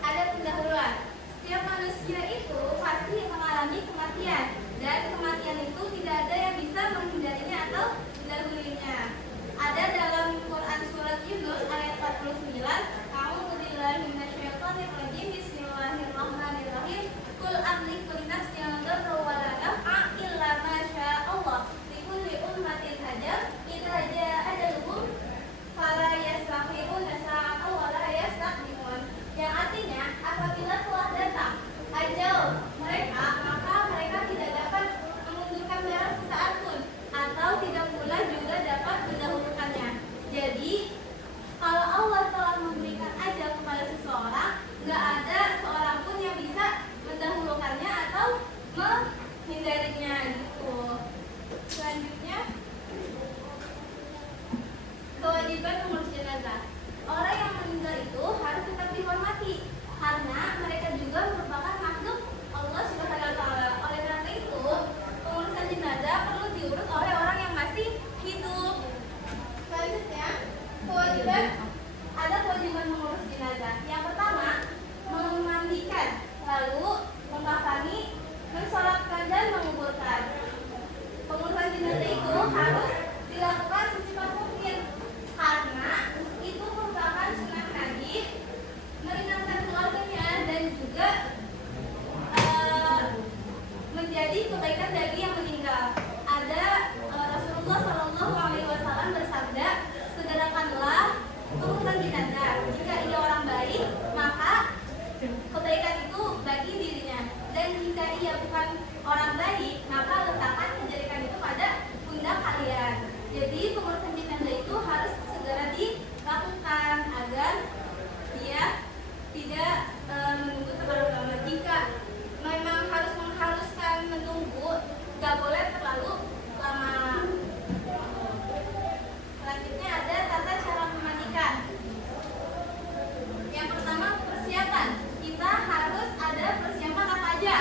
Ada pendahuluan. Setiap manusia itu pasti mengalami kematian, dan kematian itu tidak ada yang bisa menghindarinya atau mendahulunya. Ada dalam Quran surat Yunus ayat 49, A'udzubillahi minasyaitonirrajim, Bismillahirrahmanirrahim. Qul amliku li nafsi ad-darra wa la naf'a illa ma syaa Allah. Likulli ummatin ajal, idza jaa ajaluhum fala yastakhiruna sa'atan wa la yastaqdimun. Yang artinya, apabila telah datang ajal mereka, maka mereka tidak dapat memundurkan barang sesaat pun, atau tidak pula juga dapat mendahulukannya. Jadi, kalau Allah telah memberikan ajal kepada seseorang, nggak ada seorang pun yang bisa mendahulukannya atau menghindarinya gitu. Selanjutnya, kewajiban mengurus jenazah. Orang yang meninggal itu harus tetap dihormati karena mereka juga merupakan makhluk Allah Subhanahu wa taala. Oleh karena itu, pengurusan jenazah perlu diurus oleh orang yang masih hidup. Selanjutnya, ada kewajiban mengurus jenazah. Yang pertama, memandikan, lalu mengkafani, mensolatkan dan menguburkan. Pengurusan jenazah itu harus dilakukan secepat mungkin karena itu merupakan sunnah Nabi, meringankan keluarganya dan juga menjadi kebaikan bagi yang meninggal. Ada Rasulullah Shallallahu Alaihi Wasallam bersabda, segerakanlah pengurusan jenazah. Jika ia orang baik, maka kebaikan itu bagi dirinya. Dan jika ia bukan orang baik, maka letakkan kejelekan itu pada pundak kalian. Jadi pengurusan jenazah itu harus segera dilakukan agar dia tidak menunggu terlalu lama. Jika memang mengharuskan menunggu, nggak boleh terlalu lama. Selanjutnya ada tata cara memandikan. Yang pertama, persiapan. Kita harus ada persiapan apa aja?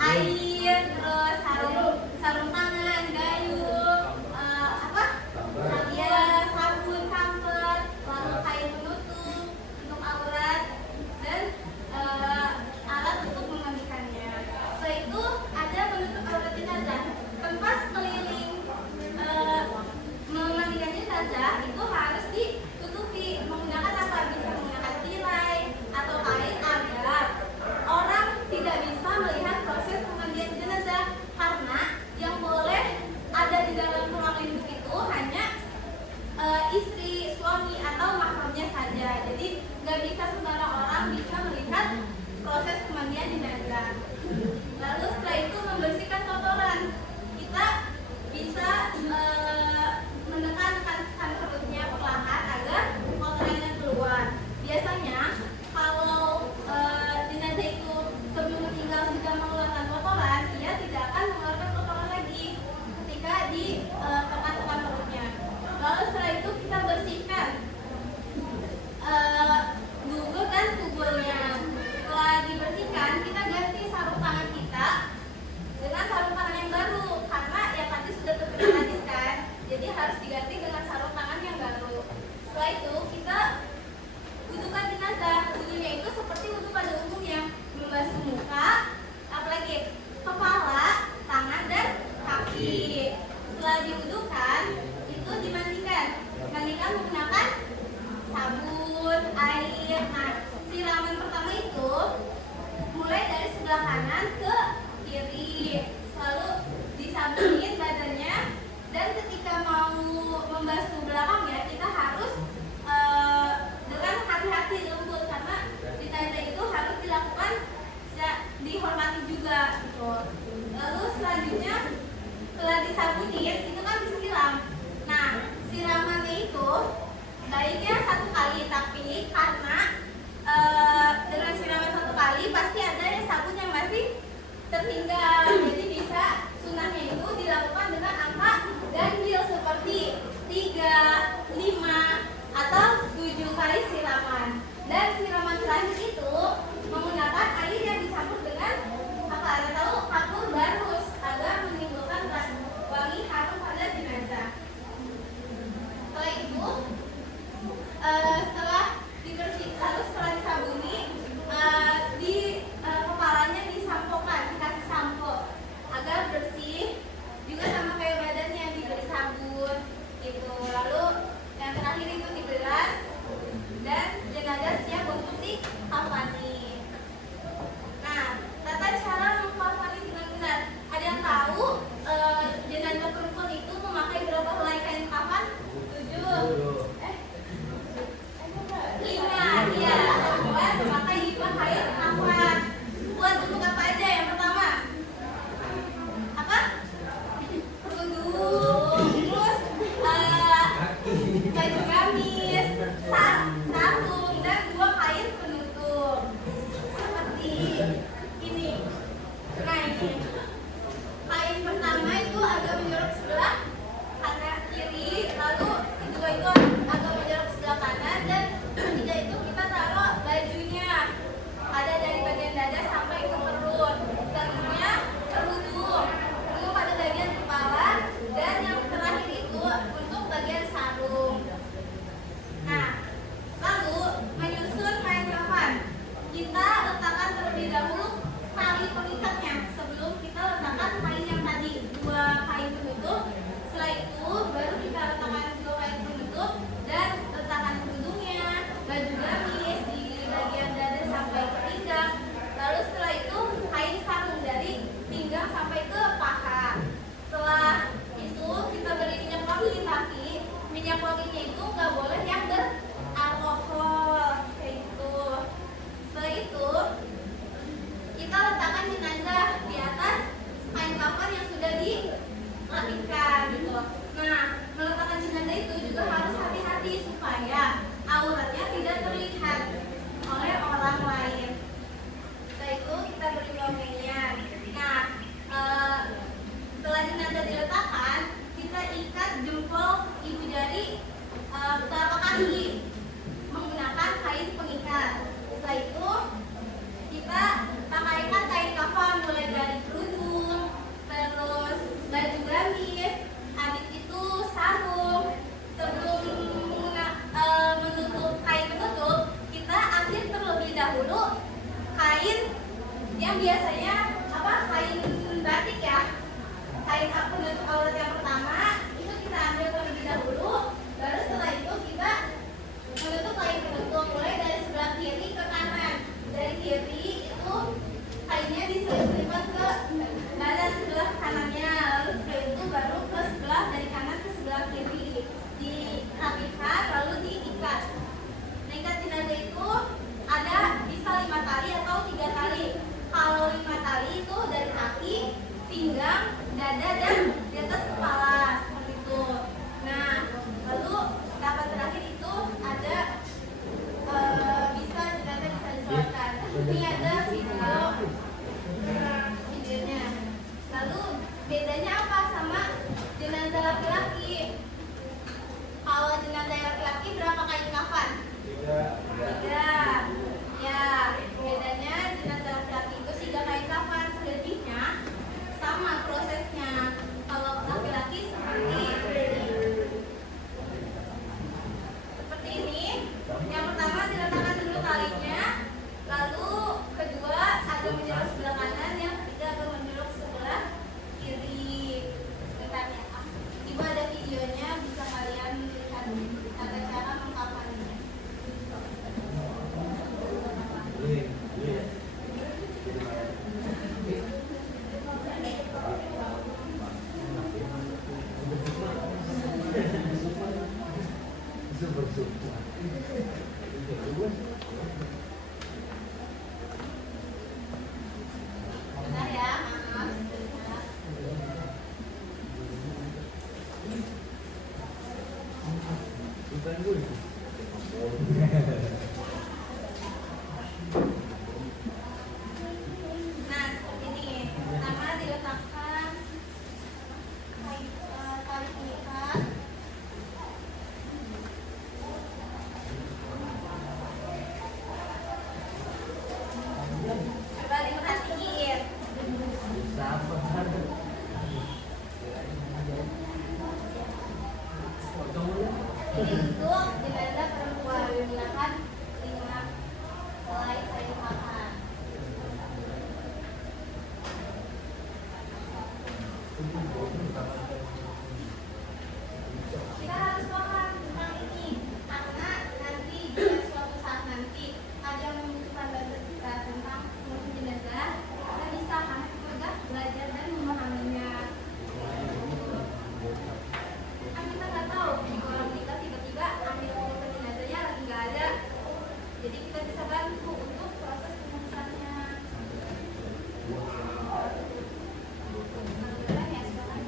Air, terus sarung tangan, gayung, sabun, kamper, lalu kain penutup untuk aurat, dan alat untuk memandikannya. Setelah itu ada penutup aurat jenazah. Tempat keliling memandikan jenazah itu harus ditutupi menggunakan apa? Bisa menggunakan tirai atau kain agar orang tidak bisa melihat proses pemandian jenazah, karena yang boleh ada di dalam ruang lingkup itu hanya istri, suami, atau mahramnya saja. Jadi nggak bisa sembarang orang bisa melihat proses pemandian jenazah. Lalu setelah itu membersihkan kotoran. Kita bisa menekan perutnya perlahan agar kotorannya keluar. Biasanya kalau jenazah itu sebelum meninggal sudah mengeluarkan kotoran, ia tidak akan mengeluarkan kotoran lagi ketika ditekan perutnya. Lalu setelah itu kita bersihkan dubur dan tubuhnya. Setelah dibersihkan, kita ganti sarung tangan kita dengan sarung tangan yang baru, karena yang tadi sudah terkena najis kan, jadi harus diganti dengan sarung tangan yang baru. Setelah itu kita wudukan jenazah. Wudunya itu seperti wudu pada umumnya, membasuh muka, apalagi kepala, tangan, dan kaki. Setelah diwudukan, itu dimandikan menggunakan sabun, air. Nah, siraman pertama itu mulai dari sebelah kanan ke kiri, selalu disabunin badannya, dan ketika mau membasuh belakangnya kita harus dengan hati-hati, lembut, karena jenazah itu harus dilakukan dihormati juga gitu. Lalu selanjutnya setelah disabunin itu kan disiram. Nah, siramannya itu baiknya 1 kali, tapi karena dengan siraman 1 kali pasti ada yang sabun yang masih tertinggal, jadi bisa sunahnya itu dilakukan dengan angka ganjil seperti 3, 5, atau 7 kali siraman. Dan siraman terakhir itu menggunakan air yang dicampur dengan apa? Anda tahu, kapur barus agar menimbulkan wangi harum pada jenazah. Setelah itu, setelah biasanya apa kain batik ya, kain penutup aurat yang pertama itu kita ambil terlebih dahulu, baru setelah itu kita menutup kain penutup mulai dari sebelah kiri ke kanan. Dari kiri itu kainnya diselip-selipan ke badan sebelah kanannya, lalu setelah itu baru ke sebelah dari kanan ke sebelah kiri dirapikan lalu diikat. Nah, ikat jenazah itu ada bisa 5 tali atau 3 tali. Kalau 5 tali itu dari kaki, pinggang, dada dan di atas kepala seperti itu. Nah, lalu tahapan terakhir itu ada bisa jenazah bisa disolatkan. Ini ada videonya. Lalu bedanya apa sama jenazah laki-laki? Kalau jenazah laki-laki berapa kain kafan? 3. Ya, bedanya jenazah laki-laki itu 3 kain kafan, selebihnya sama prosesnya. Kalau laki-laki seperti ini. Yang pertama diletakkan dulu talinya, lalu kedua agak menjulur sebelah kanan, yang ketiga agak menjulur sebelah kiri. Bentar ya, Ibu ada videonya, bisa kalian lihat tata cara mengkafannya. Bentar ya, maaf sebentar. Nah, seperti ini. Pertama diletakkan tali pengikat. Coba diperhatiin. Ini untuk jenazah perempuan menggunakan 5 helai kain kafan. Kita harus paham tentang ini karena nanti jika suatu saat nanti ada yang membutuhkan bantuan kita tentang mengurus jenazah, kita bisa karena kita sudah belajar dan memahaminya. Kan kita nggak tahu orang kita tiba-tiba ambil pengurusan jenazahnya lagi nggak ada, jadi kita bisa bantu untuk proses pengurusannya. Keren ya, silakan.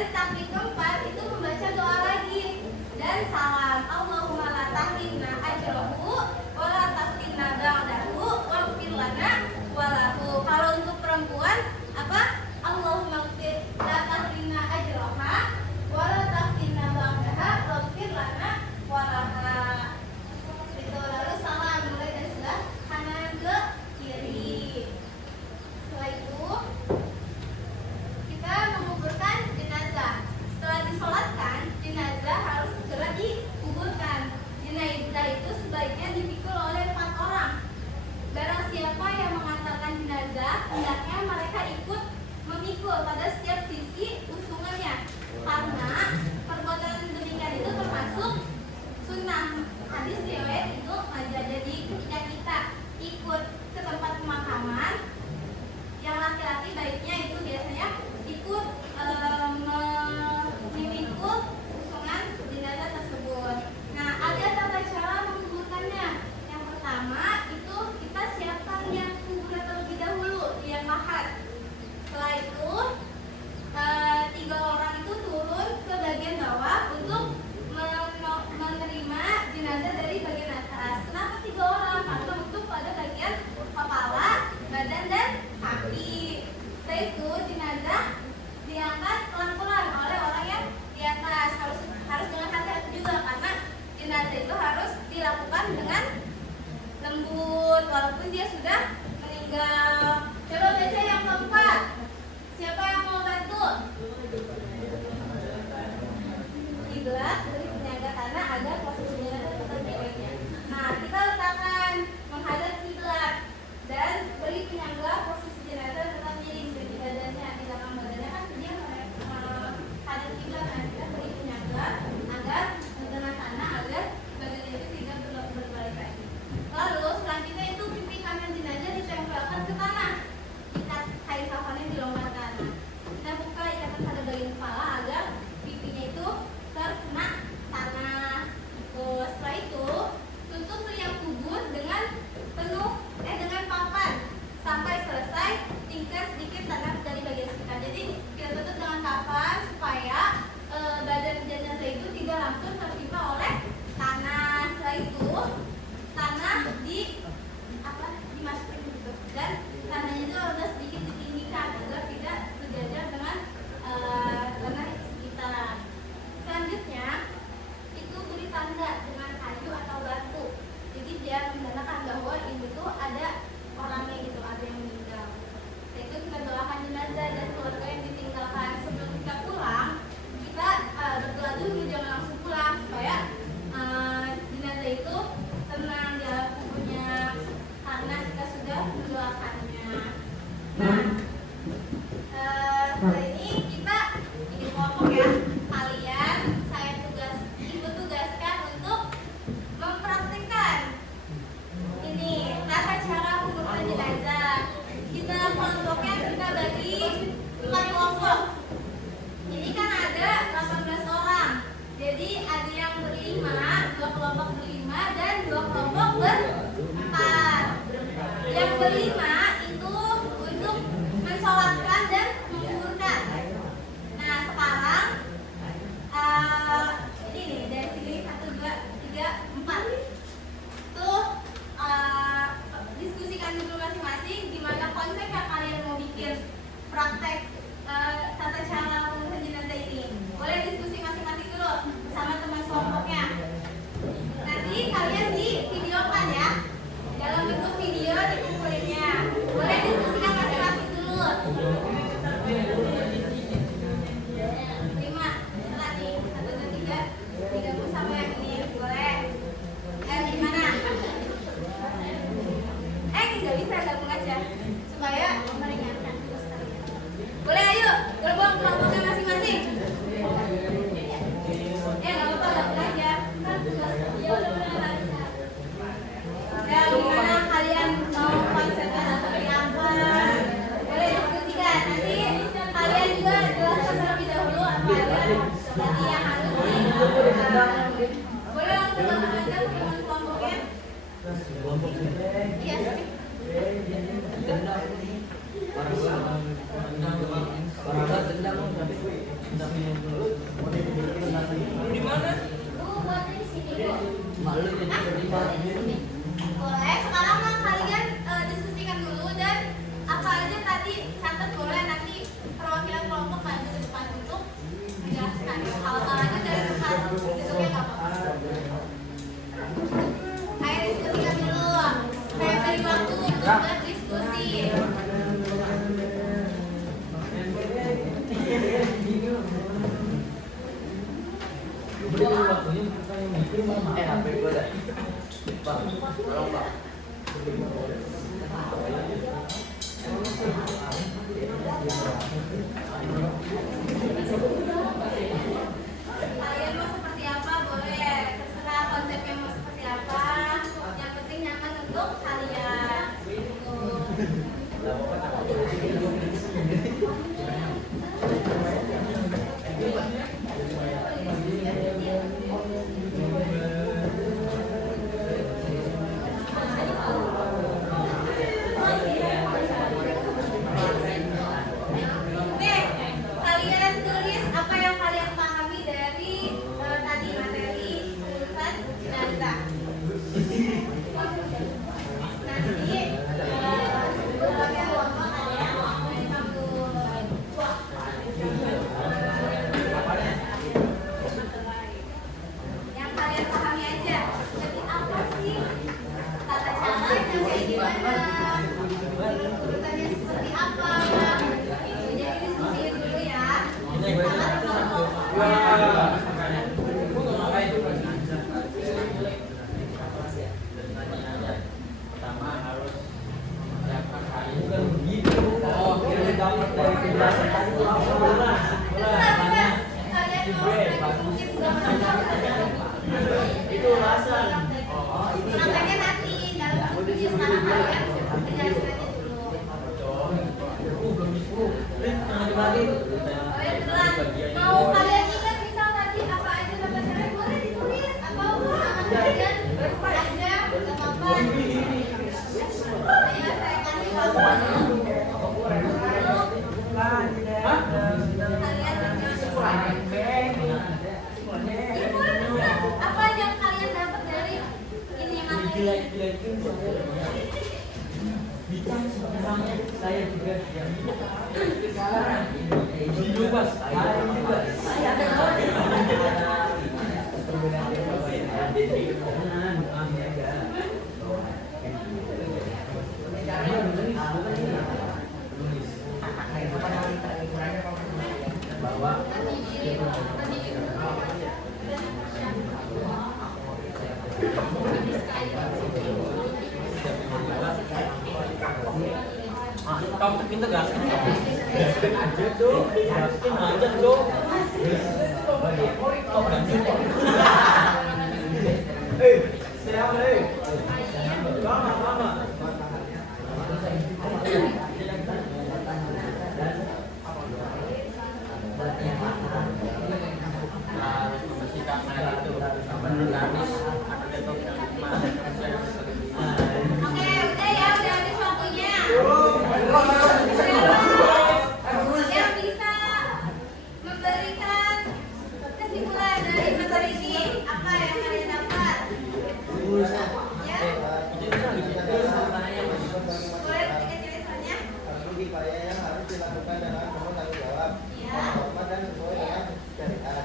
Dan takbir keempat itu membaca doa lagi dan salam. Allahumma la tahrimna ajrahu wa la taftinna ba'dahu waghfir lana wa lahu. Kalau untuk perempuan apa? Allahumma ighfir la tahrimna ajraha wa la taftinna ba'daha waghfir lana wa laha. Itu lalu salam mulai dari sebelah kanan ke kiri. Setelah itu kita menguburkan jenazah. Setelah disolatkan, jenazah harus segera dikuburkan. Jenazah itu sebaiknya dipikul oleh 4 orang. Barang siapa yang mengantarkan jenazah, hendaknya mereka ikut memikul pada setiap sisi usungannya, karena perbuatan demikian itu termasuk sunnah. Hadis riwayat itu aja. Jadi ketika kita ikut ke tempat pemakaman, yang laki-laki baiknya itu biasanya ikut memikul usungan jenazah tersebut. Nah, ada tata cara menguburkannya. Yang pertama itu kita siapkan liang kubur terlebih dahulu, liang lahat. Setelah itu 3 orang itu turun ke bagian bawah untuk menerima jenazah dari bagian atas. Kenapa 3 orang? Karena untuk pada bagian kepala, badan, dan kaki. Setelah itu jenazah diangkat pelan-pelan oleh orang yang di atas. Harus dengan hati-hati juga, karena jenazah itu harus dilakukan dengan lembut walaupun dia sudah meninggal. Coba baca yang keempat. Siapa yang mau bantu? Kiblat beri penjaga tanah agar posisi jenazah tetap miliknya. Nah, kita letakkan menghadap kiblat dan beri penyangga posisi jenazah tetap miring. Jadi badannya di belakang badannya kan dia menghadap kiblat. Nah, kita beri penyangga agar dengan tanah agar badannya itu tidak berbalik lagi. Lalu selanjutnya itu pipi kanan jenazah ditempelkan ke tanah. Ikat kain kafannya dilonggarkan. Kita buka ikatan pada bagian kepala agar pipinya itu terkena tanah. Setelah itu tutup liang kubur dengan dengan papan sampai selesai, tingkat sedikit tanah dari bagian sekitar. Jadi kita tutup dengan papan supaya badan jenazah itu tidak langsung tertimpa oleh tanah. Setelah itu tanah dimasukin gitu, dan tanahnya itu agak sedikit ditinggikan agar tidak sejajar dengan tanah sekitar. Selanjutnya itu beri tanda dengan kayu atau batu. Jadi dia menandakan bahwa ini tuh ada orangnya gitu, ada yang meninggal. Setelah itu kita doakan jenazah dan keluarga yang ditinggalkan. Sebelum kita pulang, kita berdoa dulu, jangan langsung pulang supaya jenazah itu tenang di dalam kuburnya karena kita sudah mendoakannya. Nah, setelah ini kita bikin kelompok ya. Kalian ibu tugaskan untuk mempraktikkan ini tata cara penguburan jenazah. Kita kelompoknya kita bagi 4 kelompok. Ini kan ada 18 orang. Jadi ada yang berlima, 2 kelompok berlima dan 2 kelompok berempat. Yang berlima itu untuk mensolatkan dan menguburkan. Nah, sekarang ini nih dari sini 1, 2, 3, 4. Tuh diskusikan dulu masing-masing gimana konsep yang kalian mau bikin praktek tata cara penguburan jenazah ini. Boleh diskusi masing-masing dulu sama teman kelompoknya. Nanti kalian di videokan ya, dalam bentuk video dikumpulinnya. Boleh diskusikan masing-masing dulu. 5, setelah nih 1, 2, 3, 30 sama yang ini. Boleh? Gimana? Nggak bisa gabung aja supaya meringankan. Boleh, ayo gabung kelompoknya masing-masing. Nggak apa-apa, gabung aja. Ya, gimana kalian mau konsepnya seperti apa? Boleh diskusikan. Nanti kalian juga jelaskan terlebih dahulu apa aja yang harus boleh langsung gabung aja teman kelompoknya. Iya sih. Dendam. Para dendam. Di mana? Buatnya di sini kok. Malu jadi Buatnya di sini. Boleh, sekarang mah kalian diskusikan dulu dan apa aja tadi catat boleh nanti perwakilan kelompok maju ke depan untuk menjelaskan hal-hal aja dari depan duduknya nggak apa-apa. Ayo diskusikan dulu. Saya beri waktu untuk berdiskusi. HP gue dah. Bang, tolong Bang. Kalian mau seperti apa boleh, terserah konsepnya mau seperti apa. Yang penting nyaman untuk kalian. Nih, kalian tulis apa yang kalian pahami dari tadi materi urusan jenazah. Nanti beberapa kelompok kalian yang kalian pahami aja. Jadi apa sih tata caranya kayak gimana? Urutannya seperti apa? Jadi diskusiin dulu ya. Sangat kelompok. Pertama harus siapkan hari. Bukan begitu. Oh, kita dapat dari penjelasan tadi. Terserah bebas. Kalian mau mungkin Itu ulasan. prakteknya nanti dalam diskusi sekarang kalian menjelaskan aja dulu. Mau kalian ingat misal tadi apa aja tata cara boleh ditulis atau kalian aja nggak apa-apa. Ayo saya kasih waktu. Kalian apa aja yang kalian dapat dari ini materi? Saya juga juga saya bahwa kamu pintar gak? Gaskin aja tuh, gaskin aja tuh. Siapa nih? Lama. Harus membersihkan air itu, menulis atau Oke, udah ya, udah habis waktunya. Yang bisa memberikan kesimpulan dari materi ini apa yang kalian dapat? Ya, boleh tulisnya. Upaya yang harus dilakukan dengan penuh tanggung jawab, Ya. hormat dan sesuai dengan syariat.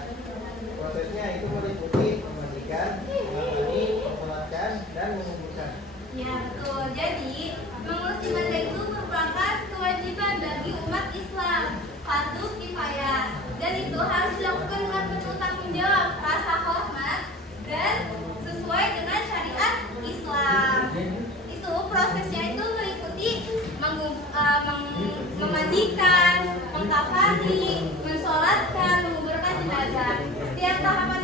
Prosesnya itu meliputi memandikan, mengabani, mensolatkan, dan menguburkan. Ya, betul. Jadi, mengurus jenazah itu merupakan kewajiban bagi umat Islam, fardu kifayah. Dan itu harus dilakukan dengan penuh tanggung jawab, rasa hormat, dan sesuai dengan syariat Islam. Itu prosesnya itu meliputi memandikan, mengkafani, mensolatkan, menguburkan jenazah. Setiap tahapan